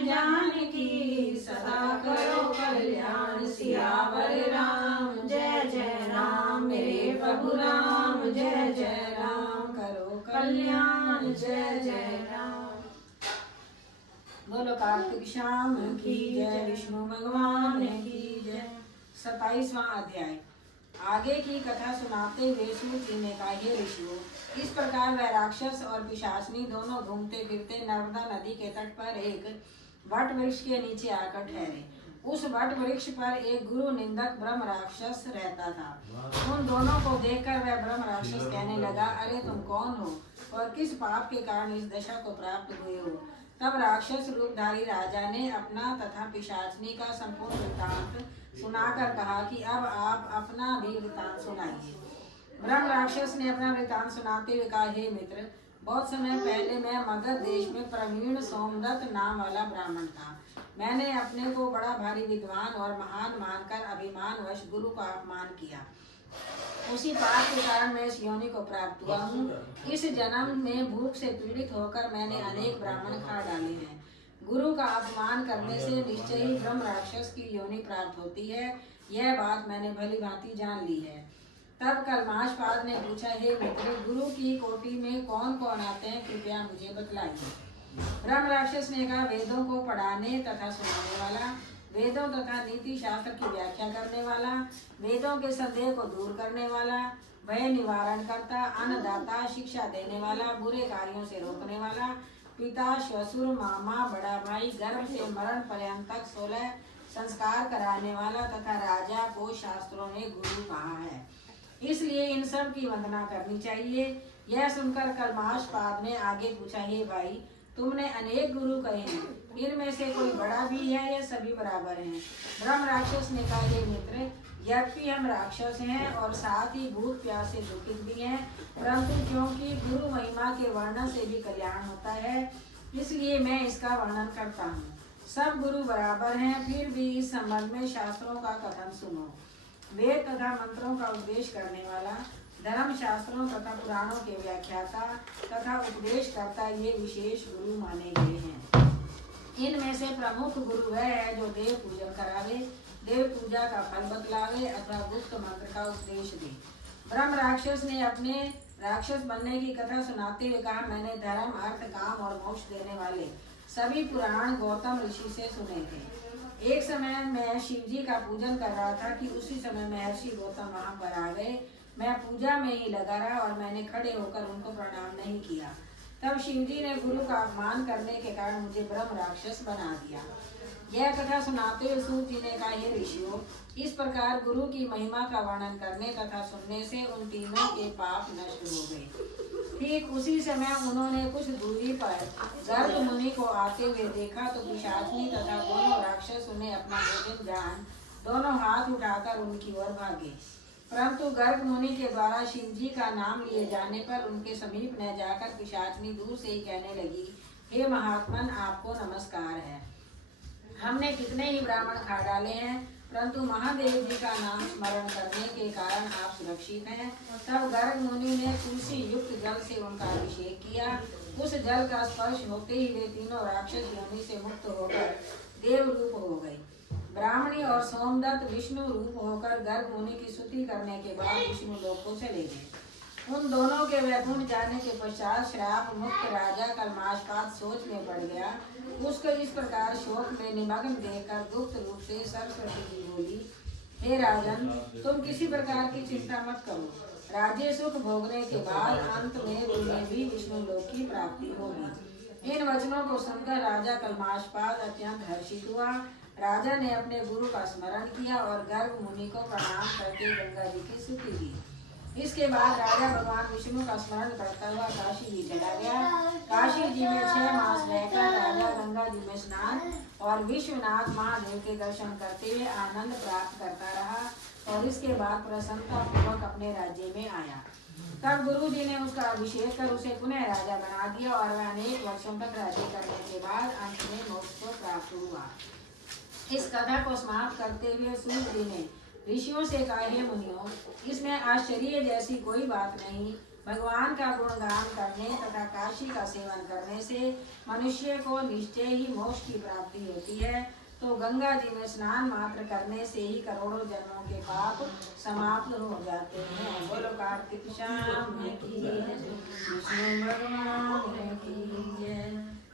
जानकी सदा करो कल्याण। सियावर राम जय जय राम मेरे प्रभु राम जय जय राम करो कल्याण जय जय राम। बोलो कार्तिक श्याम की जय, विष्णु भगवान की जय। 27वां अध्याय। आगे की कथा सुनाते हुए सूत जी ने कहा, हे ऋषियों, इस प्रकार वह राक्षस और पिशाचनी दोनों घूमते फिरते नर्मदा नदी के तट पर एक वट वृक्ष के नीचे आकर ठहरे। उस वट वृक्ष पर एक गुरु निंदक ब्रह्म राक्षस रहता था। उन दोनों को देखकर वह ब्रह्म राक्षस कहने लगा, अरे तुम कौन हो और किस पाप के कारण इस दशा को प्राप्त हुए हो। तब राक्षस रूपधारी राजा ने अपना तथा पिशाचनी का संपूर्ण वृत्तांत सुनाकर कहा कि अब आप अपना भी वृत्तांत सुनाइए। ब्रह्म राक्षस ने अपना वृत्तांत सुनाते हुए कहा, हे मित्र, बहुत समय पहले मैं मगध देश में प्रवीण सोमदत्त नाम वाला ब्राह्मण था। मैंने अपने को बड़ा भारी विद्वान और महान मानकर अभिमानवश गुरु का अपमान किया। उसी पाप के कारण मैं इस योनि को प्राप्त हुआ हूँ। इस जन्म में भूख से पीड़ित होकर मैंने अनेक ब्राह्मण खा डाले हैं। गुरु का अपमान करने से निश्चय ही ब्रह्म राक्षस की योनि प्राप्त होती है, यह बात मैंने भली भांति जान ली है। तब कलमाशपाद ने पूछा, हे मित्र, गुरु की कोटि में कौन कौन आते हैं, कृपया मुझे बतलाइए। ब्रह्म राक्षस ने कहा, वेदों को पढ़ाने तथा सुनाने वाला, वेदों तथा नीति शास्त्र की व्याख्या करने वाला, वेदों के संदेह को दूर करने वाला, भय निवारण करता, अन्नदाता, शिक्षा देने वाला, बुरे कार्यों से रोकने वाला, पिता, ससुर, मामा, बड़ा भाई, गर्भ से मरण पर्यंत तक 16 संस्कार कराने वाला तथा राजा को शास्त्रों ने गुरु कहा है, इसलिए इन सब की वंदना करनी चाहिए। यह सुनकर कलमाशपाद ने आगे पूछा, हे भाई, तुमने अनेक गुरु कहे हैं, इनमें से कोई बड़ा भी है या सभी बराबर हैं? ब्रह्म राक्षस ने कहा, हे मित्र, यद्यपि हम राक्षस हैं और साथ ही भूख प्यास से दुखित भी हैं, परंतु क्योंकि गुरु महिमा के वर्णन से भी कल्याण होता है, इसलिए मैं इसका वर्णन करता हूँ। सब गुरु बराबर हैं, फिर भी इस संबंध में शास्त्रों का कथन सुनो। वेद तथा मंत्रों का उपदेश करने वाला, धर्म शास्त्रों तथा पुराणों के व्याख्याता तथा उपदेश करता, ये विशेष गुरु माने गए हैं। इनमें से प्रमुख गुरु वह है जो देव पूजन करावे, देव पूजा का फल बतलावे अथवा गुप्त मंत्र का उपदेश दे। ब्रह्म राक्षस ने अपने राक्षस बनने की कथा सुनाते हुए कहा, मैंने धर्म, अर्थ, काम और मोक्ष देने वाले सभी पुराण गौतम ऋषि से सुने थे। एक समय मैं शिव जी का पूजन कर रहा था कि उसी समय महर्षि गौतम वहां पर आ गए। मैं पूजा में ही लगा रहा और मैंने खड़े होकर उनको प्रणाम नहीं किया। तब शिव जी ने गुरु का अपमान करने के कारण मुझे ब्रह्म राक्षस बना दिया। यह कथा सुनाते हुए सूत जी ने कहा, हे ऋषियों, इस प्रकार गुरु की महिमा का वर्णन करने तथा सुनने से उन तीनों के पाप नष्ट हो गए। ठीक उसी समय उन्होंने कुछ दूरी पर गर्ग मुनि को आते हुए देखा तो पिशाचनी तथा दोनों राक्षस उन्हें अपना भोजन जान दोनों हाथ उठाकर उनकी ओर भागे। परंतु गर्ग मुनि के द्वारा शिव जी का नाम लिए जाने पर उनके समीप न जाकर पिशाचनी दूर से ही कहने लगी, हे महात्मन, आपको नमस्कार है। हमने कितने ही ब्राह्मण खा डाले हैं, परंतु महादेव जी का नाम स्मरण करने के कारण आप सुरक्षित हैं। तब गर्ग मुनि ने तुलसी युक्त जल से उनका अभिषेक किया। उस जल का स्पर्श होते ही वे तीनों राक्षस योनि से मुक्त होकर देव रूप हो गए। ब्राह्मणी और सोमदत्त विष्णु रूप होकर गर्ग मुनि की स्तुति करने के बाद विष्णु लोक को चले गए। उन दोनों के वैकुंठ जाने के पश्चात श्राप मुक्त राजा कलमाशपाद सोच में पड़ गया। उसको इस प्रकार शोक में निमग्न देखकर गुप्त रूप से सरस्वती जी बोली, हे राजन, तुम किसी प्रकार की चिंता मत करो। राज्य सुख भोगने के बाद अंत में तुम्हें भी विष्णु लोक की प्राप्ति होगी। इन वचनों को सुनकर राजा कलमाशपाद अत्यंत हर्षित हुआ। राजा ने अपने गुरु का स्मरण किया और गर्ग मुनि को प्रणाम करके गंगा जी की स्तुति की। इसके बाद राजा भगवान विष्णु का स्मरण करता हुआ काशी जी चला गया। काशी जी में 6 मास रहकर राजा गंगा जी में स्नान और विश्वनाथ महादेव के दर्शन करते हुए आनंद प्राप्त करता रहा और इसके बाद प्रसन्नता पूर्वक अपने राज्य में आया। तब गुरु जी ने उसका अभिषेक कर उसे पुनः राजा बना दिया और वह अनेक वर्षों तक राज्य करने के बाद अंत में मोक्ष को प्राप्त हुआ। इस कथा को समाप्त करते हुए सूत जी ने ऋषियों से कहा, हे मुनियों, इसमें आश्चर्य जैसी कोई बात नहीं, भगवान का गुणगान करने तथा काशी का सेवन करने से मनुष्य को निश्चय ही मोक्ष की प्राप्ति होती है। तो गंगा जी में स्नान मात्र करने से ही करोड़ों जन्मों के पाप समाप्त हो जाते हैं। बोलो कार्तिक श्याम की जय, विष्णु भगवान की जय।